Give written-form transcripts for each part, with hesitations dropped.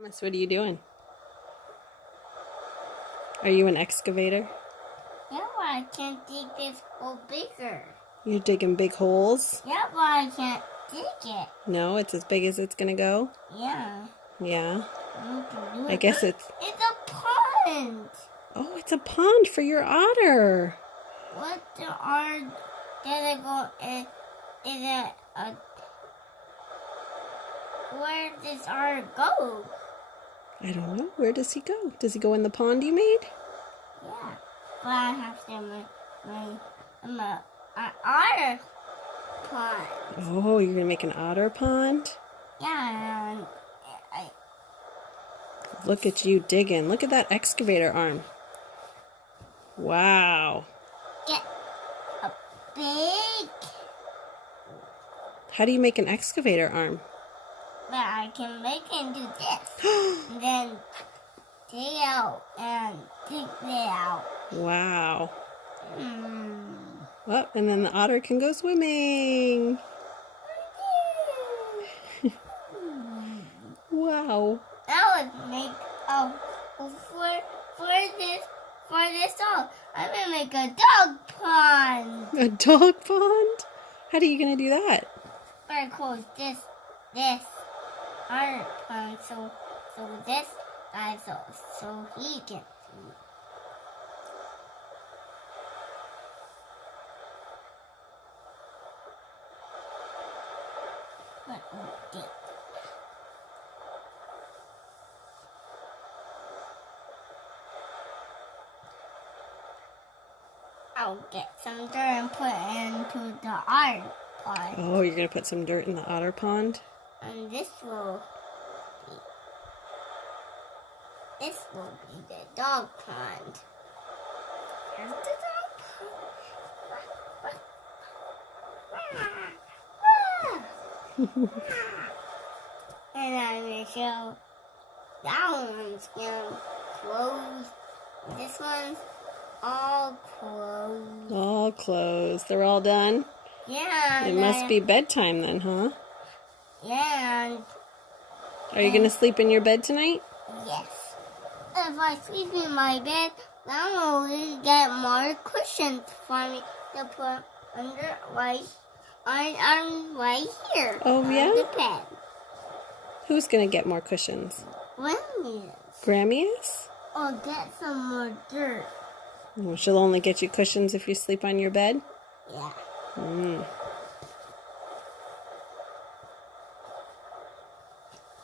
Thomas, what are you doing? Are you an excavator? Yeah, but I can't dig this hole bigger. You're digging big holes? Yeah, but I can't dig it. No, it's as big as it's gonna go? Yeah. Yeah. I guess it's a pond. Oh, it's a pond for your otter. What the otter gonna go in? Is it a? Where does otter go? I don't know. Where does he go? Does he go in the pond you made? Yeah, but I have to make an otter pond. Oh, you're gonna make an otter pond? Yeah, Look at you digging. Look at that excavator arm. Wow. get a big. How do you make an excavator arm? But I can make it do this. And then dig out and dig it out. Wow. Oh, and then the otter can go swimming. Wow. That would make for this dog. I'm gonna make a dog pond. A dog pond? How are you gonna do that? I call this art pond. So this guy so he can. Okay. I'll get some dirt and put it into the art pond. Oh, you're gonna put some dirt in the otter pond? And this will be the dog pond. Here's the dog pond. And I'm gonna show that one's gonna close. This one's all closed. All closed. They're all done? Yeah. It must be bedtime then, huh? Yeah. Are you gonna sleep in your bed tonight? Yes. If I sleep in my bed, then I'll get more cushions for me to put under right here. Oh, yeah? On the bed. Who's gonna get more cushions? Grammy. Grammy is? I'll get some more dirt. Well, she'll only get you cushions if you sleep on your bed? Yeah.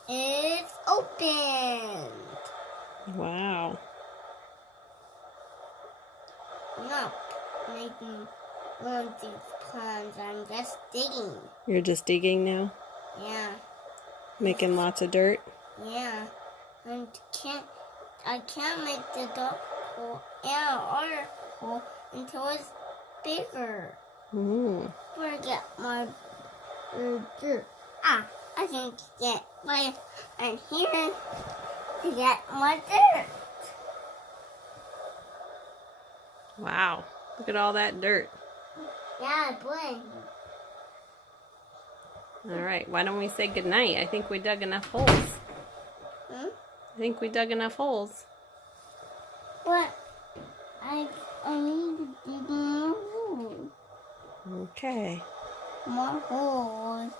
It's open. Wow. I'm not making one of these ponds. I'm just digging. You're just digging now? Yeah. Making lots of dirt? Yeah. I can't make the dog hole and otter hole until it's bigger. Or get more dirt. I can get my and here to get more dirt. Wow. Look at all that dirt. Yeah, boy. All right. Why don't we say goodnight? I think we dug enough holes. I think we dug enough holes. But I need to dig more holes. Okay. More holes.